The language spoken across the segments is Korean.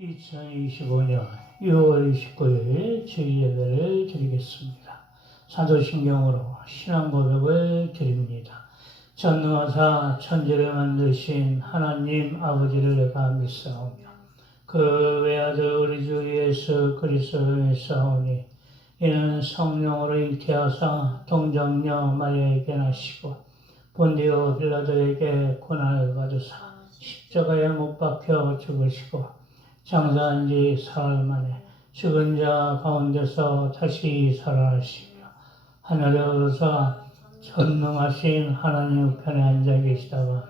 2025년 6월 29일 주일 예배를 드리겠습니다. 사도신경으로 신앙 고백을 드립니다. 전능하사 천지를 만드신 하나님 아버지를 내가 믿사오며 그 외아들 우리 주 예수 그리스도를 믿사오니 이는 성령으로 잉태하사 동정녀 마리아에게 나시고 본디오 빌라도에게 고난을 받으사 십자가에 못 박혀 죽으시고 장사한 지 사흘 만에 죽은 자 가운데서 다시 살아나시며 하늘에 오르사 전능하신 하나님 우편에 앉아 계시다가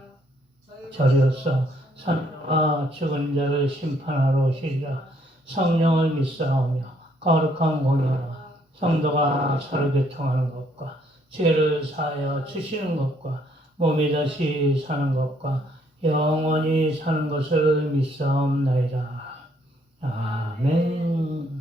저리로서 산자와 죽은 자를 심판하러 오시리라. 성령을 믿사오며 거룩한 공예와 성도가 서로 교통하는 것과 죄를 사하여 주시는 것과 몸이 다시 사는 것과 영원히 사는 것을 믿사옵나이다. 아멘.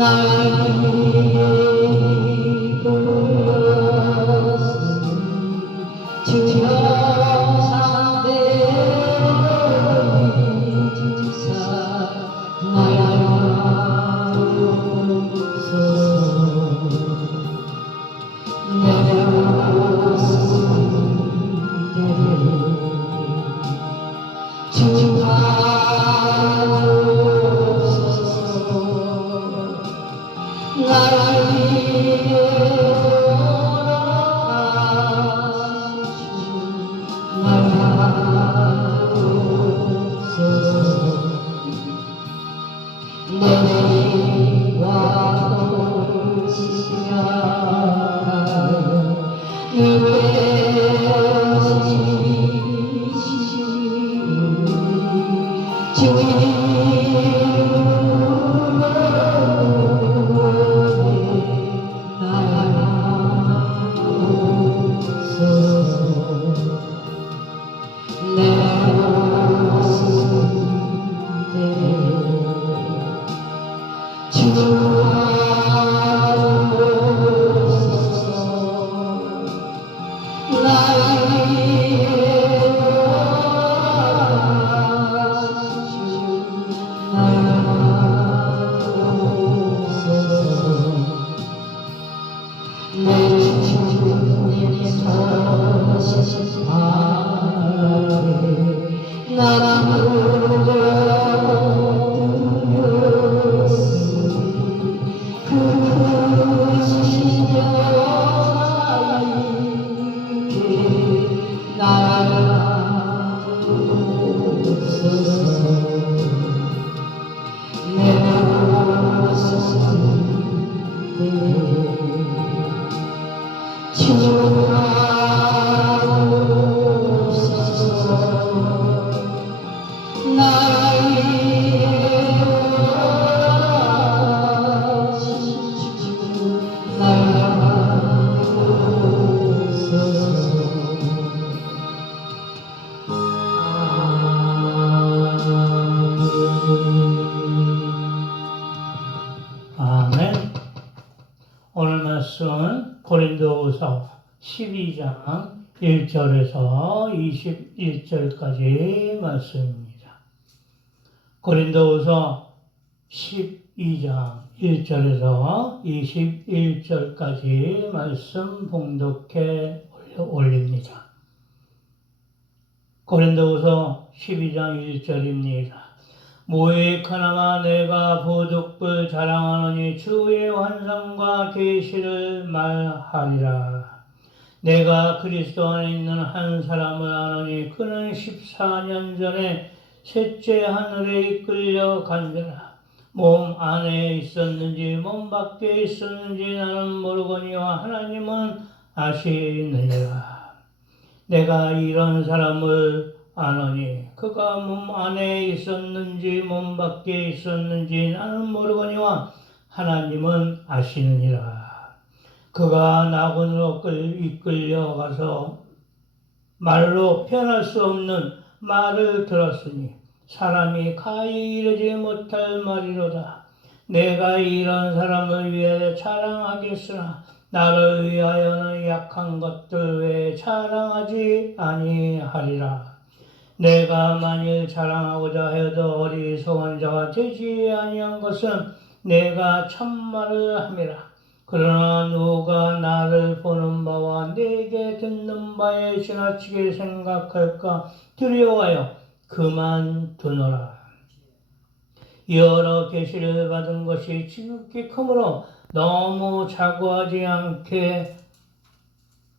나의 바보자 주님의 구원하시사 나로서서 내 모습 아멘. 오늘 말씀은 고린도후서 12장 1절에서 21절까지 말씀입니다. 고린도후서 12장 1절에서 21절까지 말씀 봉독해 올립니다. 고린도후서 12장 1절입니다. 모익하나마 내가 보득불 자랑하노니 주의 환상과 계시를 말하리라. 내가 그리스도 안에 있는 한 사람을 아노니 그는 14년 전에 셋째 하늘에 이끌려 간지라. 몸 안에 있었는지 몸 밖에 있었는지 나는 모르거니와 하나님은 아시느니라. 내가 이런 사람을 아노니 그가 몸 안에 있었는지 몸 밖에 있었는지 나는 모르거니와 하나님은 아시느니라. 그가 나군으로 이끌려가서 말로 표현할 수 없는 말을 들었으니 사람이 가히 이르지 못할 말이로다. 내가 이런 사람을 위하여 자랑하겠으나 나를 위하여는 약한 것들 외에 자랑하지 아니하리라. 내가 만일 자랑하고자 해도 어리석은 자가 되지 아니한 것은 내가 참말을 함이라. 그러나 누가 나를 보는 바와 내게 듣는 바에 지나치게 생각할까 두려워하여 그만두노라. 여러 계시를 받은 것이 지극히 크므로 너무 자고하지 않게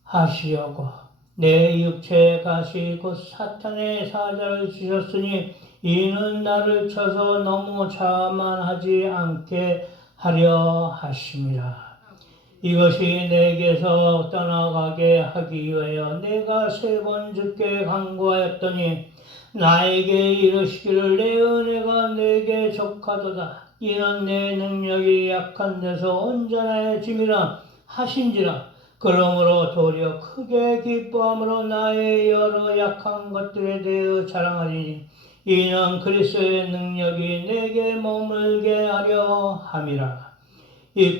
하시려고 내 육체의 가시 곧 사탄의 사자를 주셨으니 이는 나를 쳐서 너무 자만하지 않게 하려 하심이라. 이것이 내게서 떠나가게 하기 위하여 내가 3번 주께 간구하였더니 나에게 이르시기를 내 은혜가 내게 족하도다. 이는 내 능력이 약한 데서 온전해짐이라 하신지라. 그러므로 도리어 크게 기뻐함으로 나의 여러 약한 것들에 대해 자랑하리니 이는 그리스도의 능력이 내게 머물게 하려 함이라.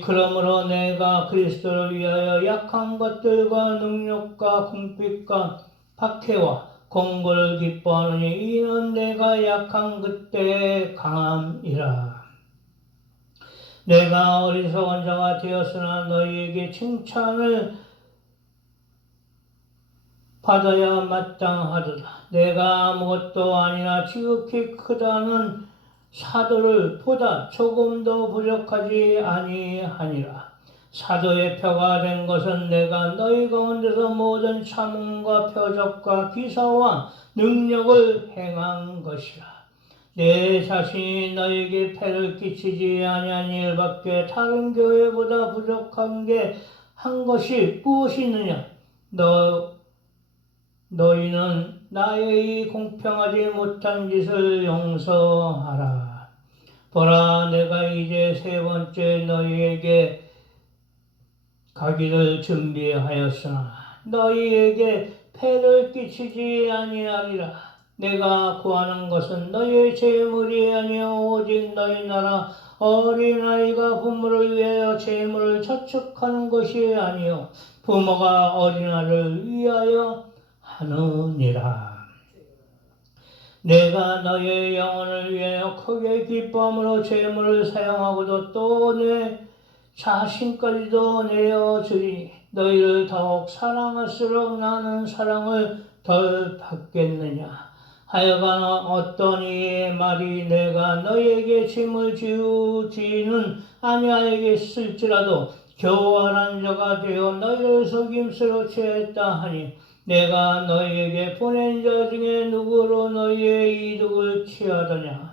그러므로 내가 그리스도를 위하여 약한 것들과 능력과 궁핍과 박해와 공고를 기뻐하노니 이는 내가 약한 그때의 강함이라. 내가 어리석은 자가 되었으나 너희에게 칭찬을 받아야 마땅하도다. 내가 아무것도 아니나 지극히 크다는 사도를 보다 조금 더 부족하지 아니하니라. 사도의 표가 된 것은 내가 너희 가운데서 모든 참음과 표적과 기사와 능력을 행한 것이라. 내 자신이 너에게 폐를 끼치지 아니한 일밖에 다른 교회보다 부족한 게 한 것이 무엇이 있느냐? 너희는 나의 이 공평하지 못한 짓을 용서하라. 보라, 내가 이제 3번째 너희에게 가기를 준비하였으나 너희에게 폐를 끼치지 아니하리라. 내가 구하는 것은 너희의 재물이 아니요 오직 너희 나라 어린아이가 부모를 위하여 재물을 저축하는 것이 아니요 부모가 어린아이를 위하여 하느니라. 내가 너의 영혼을 위하여 크게 기뻐함으로 재물을 사용하고도 또 내 자신까지도 내어주리. 너희를 더욱 사랑할수록 나는 사랑을 덜 받겠느냐. 하여간 어떤 이의 말이 내가 너희에게 짐을 지우지는 아니하겠을지라도 교활한 자가 되어 너희를 속임수로 취했다 하니 내가 너희에게 보낸 자 중에 누구로 너희의 이득을 취하더냐.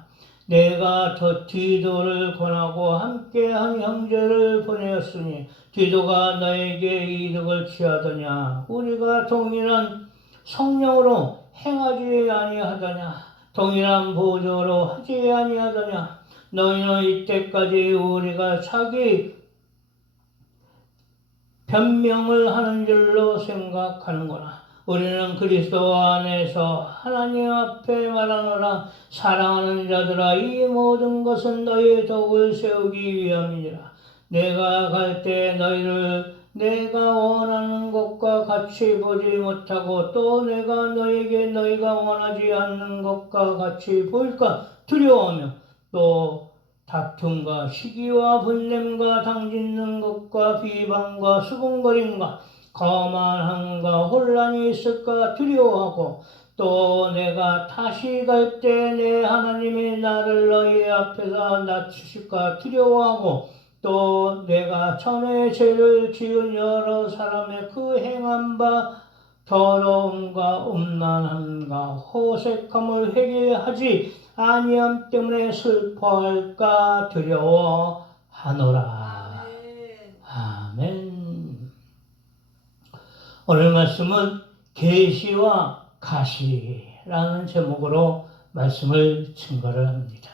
내가 디도를 권하고 함께한 형제를 보내었으니 디도가 너에게 이득을 취하더냐. 우리가 동일한 성령으로 행하지 아니하더냐. 동일한 보조로 하지 아니하더냐. 너희는 이때까지 우리가 자기 변명을 하는 줄로 생각하는구나. 우리는 그리스도 안에서 하나님 앞에 말하노라. 사랑하는 자들아, 이 모든 것은 너희의 덕을 세우기 위함이니라. 내가 갈 때 너희를 내가 원하는 것과 같이 보지 못하고 또 내가 너에게 너희가 원하지 않는 것과 같이 보일까 두려워하며 또 다툼과 시기와 분냄과 당짓는 것과 비방과 수군거림과 거만함과 혼란이 있을까 두려워하고 또 내가 다시 갈 때 내 하나님이 나를 너희 앞에서 낮추실까 두려워하고 또 내가 전에 죄를 지은 여러 사람의 그 행한 바 더러움과 음란함과 호색함을 회개하지 아니함 때문에 슬퍼할까 두려워하노라. 아멘. 오늘 말씀은 계시와 가시라는 제목으로 말씀을 증거를 합니다.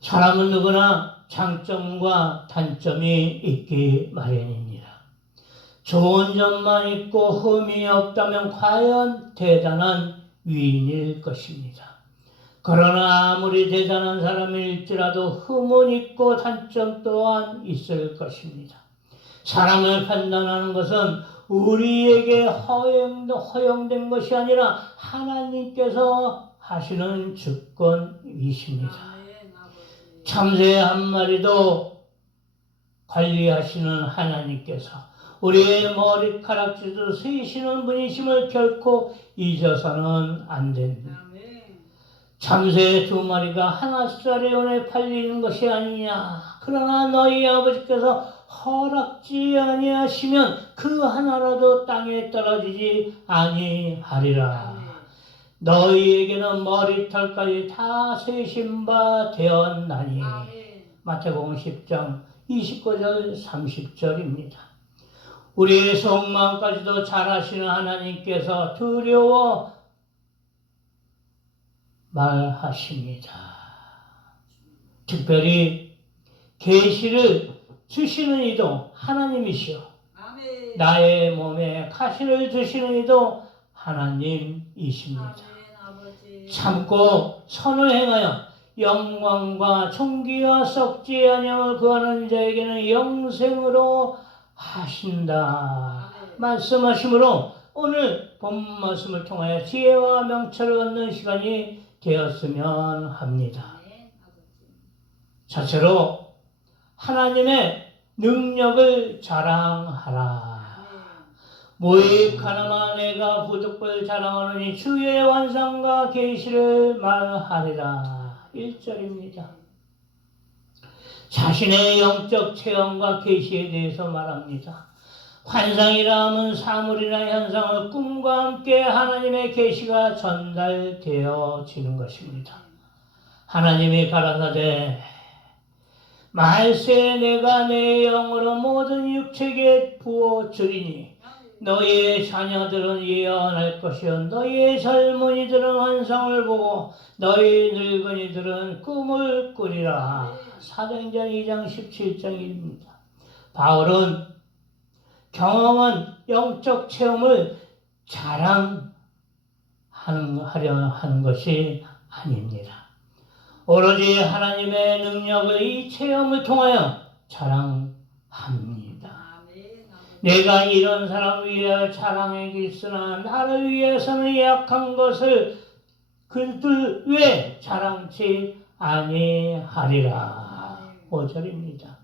사람은 누구나 장점과 단점이 있기 마련입니다. 좋은 점만 있고 흠이 없다면 과연 대단한 위인일 것입니다. 그러나 아무리 대단한 사람일지라도 흠은 있고 단점 또한 있을 것입니다. 사람을 판단하는 것은 우리에게 허용된 것이 아니라 하나님께서 하시는 주권이십니다. 참새 한 마리도 관리하시는 하나님께서 우리의 머리카락질도 세시는 분이심을 결코 잊어서는 안 됩니다. 참새 2마리가 하나짜리 원에 팔리는 것이 아니냐. 그러나 너희 아버지께서 허락지 아니하시면 그 하나라도 땅에 떨어지지 아니하리라. 너희에게는 머리털까지 다 세신 바 되었나니. 마태복음 10장 29절 30절입니다. 우리의 속마음까지도 잘 아시는 하나님께서 두려워 말하십니다. 특별히 계시를 주시는 이도 하나님이시오. 나의 몸에 가시를 주시는 이도 하나님이십니다. 참고 선을 행하여 영광과 존귀와 썩지 아니함을 구하는 자에게는 영생으로 하신다 말씀하시므로 오늘 본 말씀을 통하여 지혜와 명철을 얻는 시간이 되었으면 합니다. 자체로 하나님의 능력을 자랑하라. 모익하나마 내가 부득불 자랑하느니 주의 완성과 계시를 말하리라. 1절입니다. 자신의 영적 체험과 계시에 대해서 말합니다. 환상이라 하면 사물이나 현상을 꿈과 함께 하나님의 계시가 전달되어지는 것입니다. 하나님이 가라사대 말세 내가 내 영으로 모든 육체에 부어주리니 너희의 자녀들은 예언할 것이요 너희의 젊은이들은 환상을 보고 너희 늙은이들은 꿈을 꾸리라. 사도행전 2장 17절입니다. 바울은 경험한 영적 체험을 자랑하려 하는 것이 아닙니다. 오로지 하나님의 능력을 이 체험을 통하여 자랑합니다. 내가 이런 사람을 위하여 자랑하겠으나 나를 위해서는 약한 것을 그들 왜 자랑치 아니하리라. 5절입니다.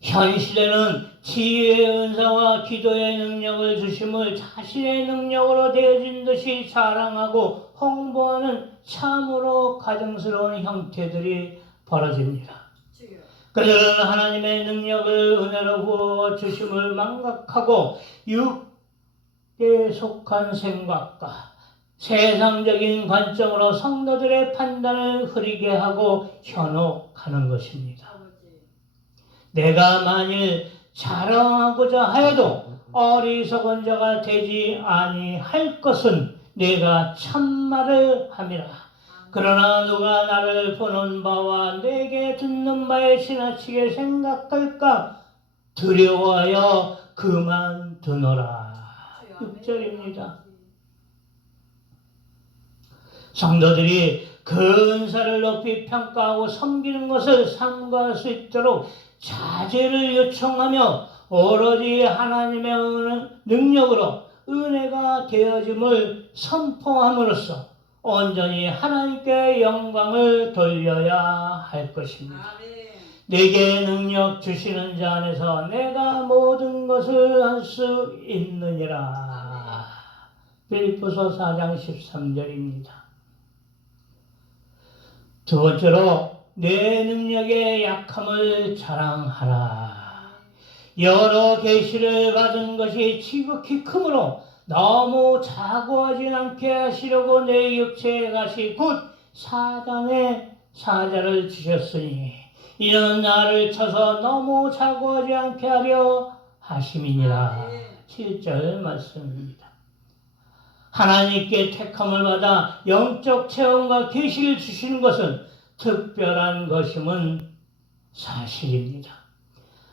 현 시대는 지혜의 은사와 기도의 능력을 주심을 자신의 능력으로 되어진 듯이 자랑하고 홍보하는 참으로 가증스러운 형태들이 벌어집니다. 그들은 하나님의 능력을 은혜로 부어 주심을 망각하고 육에 속한 생각과 세상적인 관점으로 성도들의 판단을 흐리게 하고 현혹하는 것입니다. 내가 만일 자랑하고자 하여도 어리석은 자가 되지 아니할 것은 내가 참말을 함이라. 그러나 누가 나를 보는 바와 내게 듣는 바에 지나치게 생각할까 두려워하여 그만두노라. 6절입니다. 성도들이 그 은사를 높이 평가하고 섬기는 것을 삼가할 수 있도록 자제를 요청하며 오로지 하나님의 능력으로 은혜가 되어짐을 선포함으로써 온전히 하나님께 영광을 돌려야 할 것입니다. 내게 능력 주시는 자 안에서 내가 모든 것을 할 수 있느니라. 빌립보서 4장 13절입니다. 두 번째로 내 능력의 약함을 자랑하라. 여러 계시를 받은 것이 지극히 크므로 너무 자고하지 않게 하시려고 내 육체의 가시 곧 사단의 사자를 주셨으니 이는 나를 쳐서 너무 자고하지 않게 하려 하심이니라. 7절 말씀입니다. 하나님께 택함을 받아 영적 체험과 계시를 주시는 것은 특별한 것임은 사실입니다.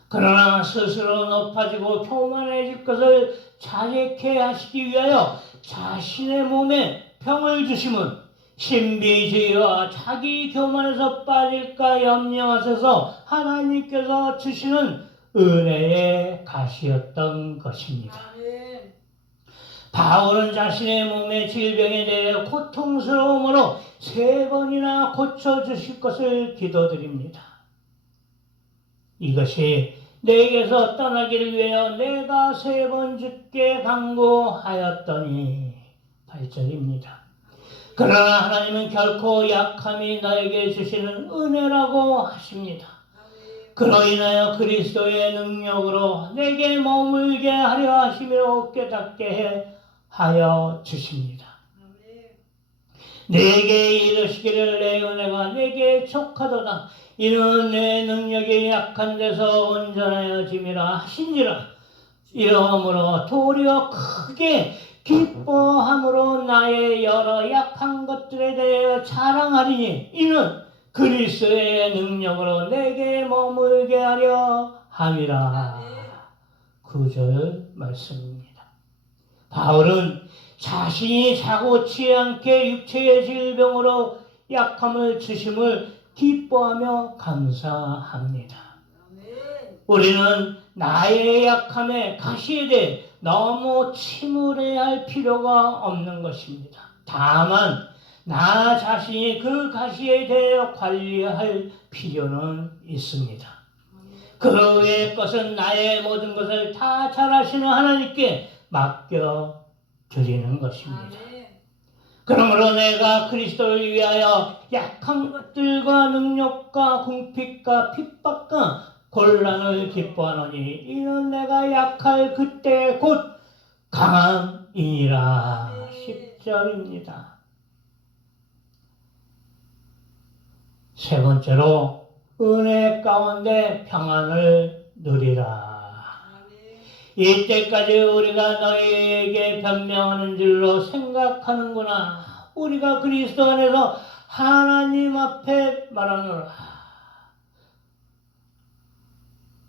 그러나 스스로 높아지고 교만해질 것을 자제케 하시기 위하여 자신의 몸에 병을 주심은 신비주의와 자기 교만에서 빠질까 염려하셔서 하나님께서 주시는 은혜의 가시였던 것입니다. 바울은 자신의 몸의 질병에 대해 고통스러움으로 3번이나 고쳐주실 것을 기도드립니다. 이것이 내게서 떠나기를 위하여 내가 3번 주께 간구하였더니 8절입니다. 그러나 하나님은 결코 약함이 나에게 주시는 은혜라고 하십니다. 그로 인하여 그리스도의 능력으로 내게 머물게 하려 하심이라고 깨닫게 하여 주십니다. 내게 이르시기를 내 은혜가 내게 족하도다. 이는 내 능력이 약한 데서 온전하여짐이라 하신지라. 이러므로 도리어 크게 기뻐함으로 나의 여러 약한 것들에 대해 자랑하리니 이는 그리스도의 능력으로 내게 머물게 하려 함이라. 9절 말씀입니다. 바울은 자신이 자고치 않게 육체의 질병으로 약함을 주심을 기뻐하며 감사합니다. 우리는 나의 약함에 가시에 대해 너무 침울해야 할 필요가 없는 것입니다. 다만 나 자신이 그 가시에 대해 관리할 필요는 있습니다. 그 외의 것은 나의 모든 것을 다 잘 아시는 하나님께 맡겨 드리는 것입니다. 그러므로 내가 그리스도를 위하여 약한 것들과 능력과 궁핍과 핍박과 곤란을 기뻐하노니 이는 내가 약할 그때 곧 강함이니라. 10절입니다. 세 번째로 은혜 가운데 평안을 누리라. 이때까지 우리가 너희에게 변명하는 줄로 생각하는구나. 우리가 그리스도 안에서 하나님 앞에 말하노라.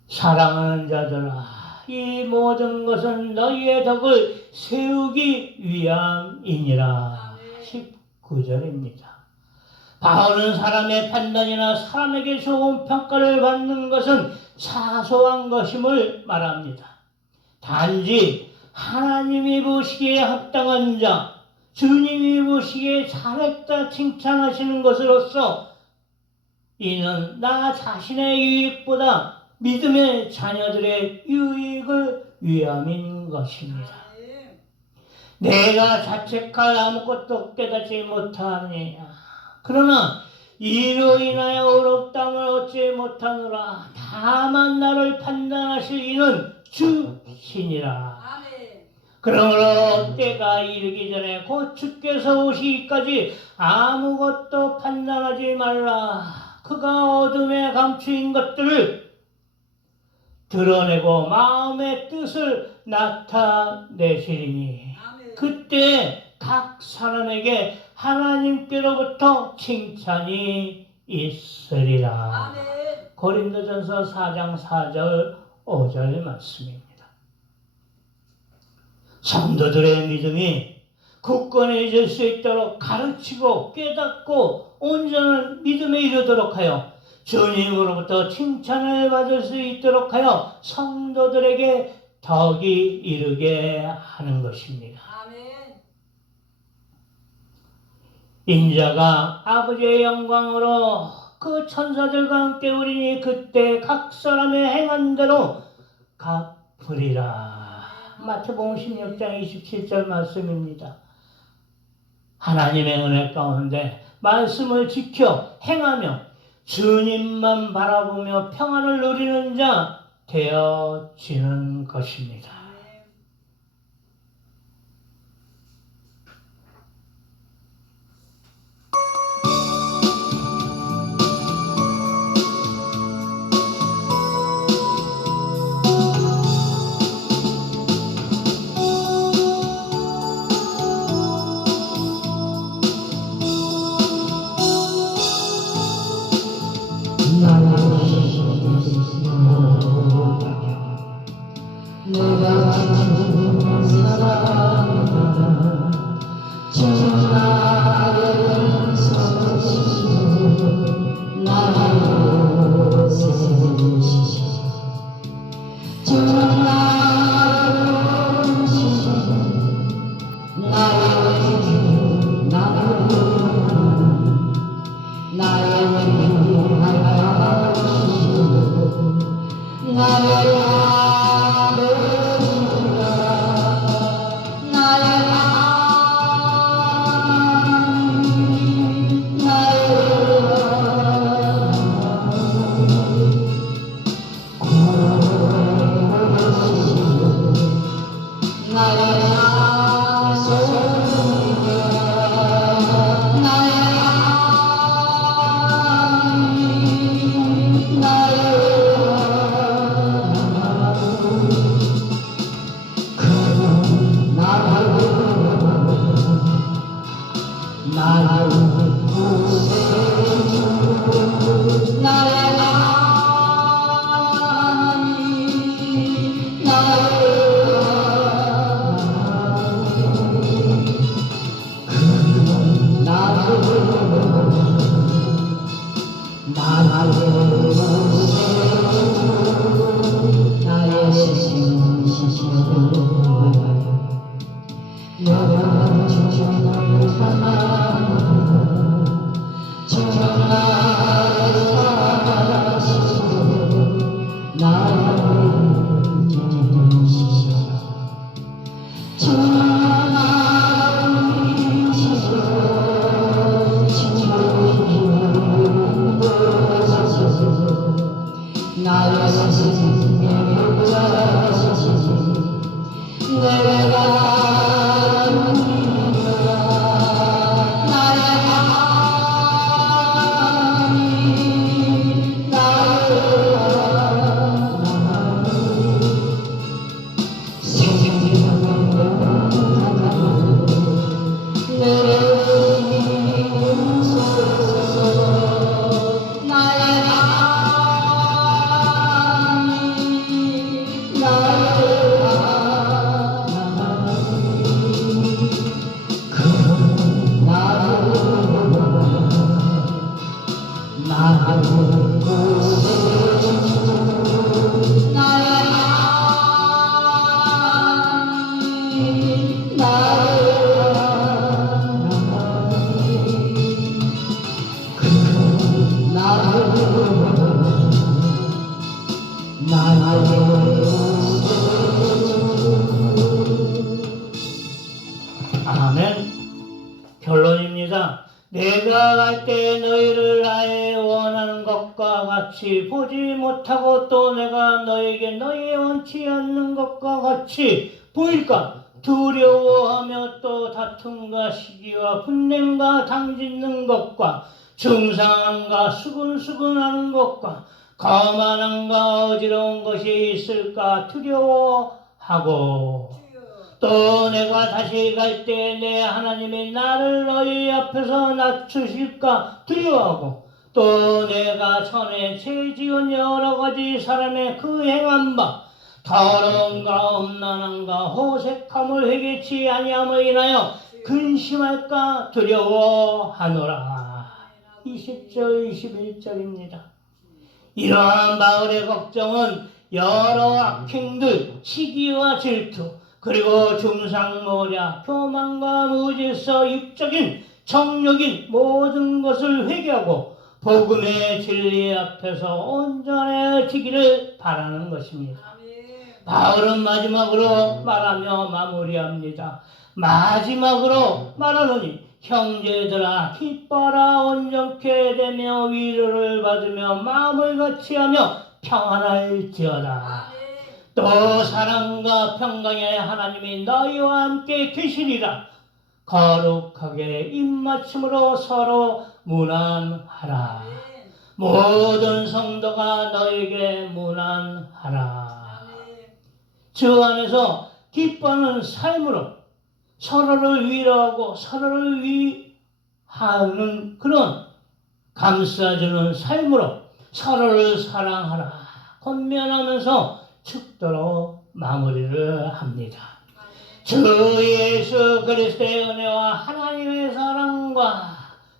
사랑하는 자들아, 이 모든 것은 너희의 덕을 세우기 위함이니라. 19절입니다. 바울은 사람의 판단이나 사람에게 좋은 평가를 받는 것은 사소한 것임을 말합니다. 단지 하나님이 보시기에 합당한 자, 주님이 보시기에 잘했다 칭찬하시는 것으로서 이는 나 자신의 유익보다 믿음의 자녀들의 유익을 위함인 것입니다. 내가 자책할 아무것도 깨닫지 못하느냐. 그러나 이로 인하여 어렵담을 얻지 못하노라. 다만 나를 판단하실 이는 주시니라. 그러므로 때가 이르기 전에 곧 주께서 오시기까지 아무것도 판단하지 말라. 그가 어둠에 감추인 것들을 드러내고 마음의 뜻을 나타내시리니 그때 각 사람에게 하나님께로부터 칭찬이 있으리라. 고린도전서 4장 4절 5절 말씀입니다. 성도들의 믿음이 굳건해질 수 있도록 가르치고 깨닫고 온전한 믿음에 이르도록 하여 주님으로부터 칭찬을 받을 수 있도록 하여 성도들에게 덕이 이르게 하는 것입니다. 인자가 아버지의 영광으로 그 천사들과 함께 우리니 그때 각 사람의 행한 대로 갚으리라. 마태복음 16장 27절 말씀입니다. 하나님의 은혜 가운데 말씀을 지켜 행하며 주님만 바라보며 평안을 누리는 자 되어지는 것입니다. 내가 지킨 사랑보다 주 나를 서주시고 나를 세우시고 주 나를 주시고 나의 아멘. 결론입니다. 내가 갈 때 너희를 나의 원하는 것과 같이 보지 못하고 또 내가 너에게 너희 원치 않는 것과 같이 보일까? 두려워하며 또 다툼과 시기와 분냄과 당짓는 것과 중상함과 수근수근하는 것과 거만함과 어지러운 것이 있을까 두려워하고 또 내가 다시 갈 때 내 하나님이 나를 너희 앞에서 낮추실까 두려워하고 또 내가 전에 죄 지은 여러 가지 사람의 그 행한 바 더러움과 음란함과 호색함을 회개치 아니함을 인하여 근심할까 두려워하노라. 20절 21절입니다. 이러한 바울의 걱정은 여러 악행들, 시기와 질투, 그리고 중상모략, 교만과 무질서, 육적인 정욕인 모든 것을 회개하고 복음의 진리 앞에서 온전해지기를 바라는 것입니다. 바울은 마지막으로 말하며 마무리합니다. 마지막으로 말하노니 형제들아 기뻐라 온전케 되며 위로를 받으며 마음을 같이하며 평안할지어다. 또 사랑과 평강의 하나님이 너희와 함께 계시리라. 거룩하게 입맞춤으로 서로 문안하라. 모든 성도가 너에게 문안하라. 주 안에서 기뻐하는 삶으로 서로를 위로하고 서로를 위하는 그런 감싸주는 삶으로 서로를 사랑하라. 권면하면서 축도로 마무리를 합니다. 주 예수 그리스도의 은혜와 하나님의 사랑과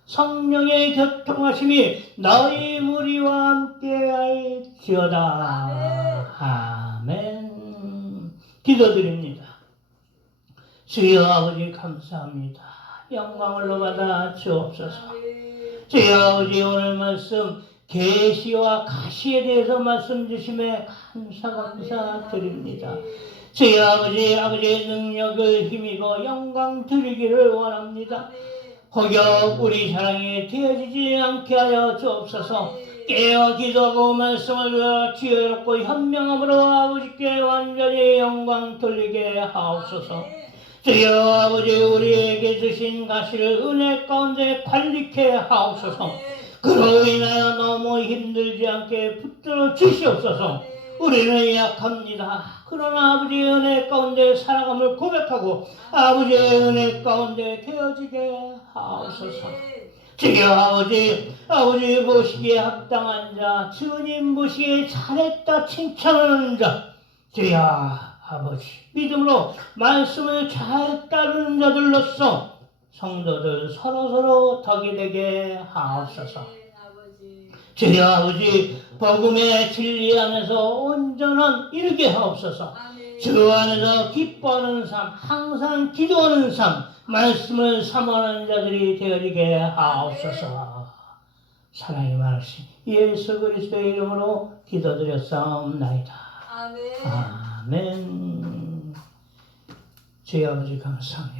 성령의 교통하심이 너희 무리와 함께 할지어다. 아멘. 기도드립니다. 주여 아버지 감사합니다. 영광을 받아 주옵소서. 주여 아버지 오늘 말씀 계시와 가시에 대해서 말씀 주심에 감사드립니다. 주여 아버지의 능력을 힘입어 영광 드리기를 원합니다. 혹여 우리 사랑이 되어지지 않게 하여 주옵소서. 깨어 기도하고 말씀을 들어 지혜롭고 현명함으로 아버지께 완전히 영광 돌리게 하옵소서. 주여 아버지 우리에게 주신 가시를 은혜 가운데 관리케 하옵소서. 그로 인하여 너무 힘들지 않게 붙들어 주시옵소서. 우리는 약합니다. 그러나 아버지의 은혜 가운데 살아감을 고백하고 아버지의 은혜 가운데 되어지게 하옵소서. 주여 아버지 보시기에 합당한 자, 주님 보시기에 잘했다 칭찬하는 자, 주여 아버지 믿음으로 말씀을 잘 따르는 자들로서 성도들 서로서로 덕이 되게 하옵소서. 주여 아버지 복음의 진리 안에서 온전한 이르게 하옵소서. 주 안에서 기뻐하는 삶, 항상 기도하는 삶, 말씀을 사모하는 자들이 되어지게 하옵소서. 사랑이 많으신 예수 그리스도의 이름으로 기도드렸사옵나이다. 아멘. 주여 아버지 감사합니다.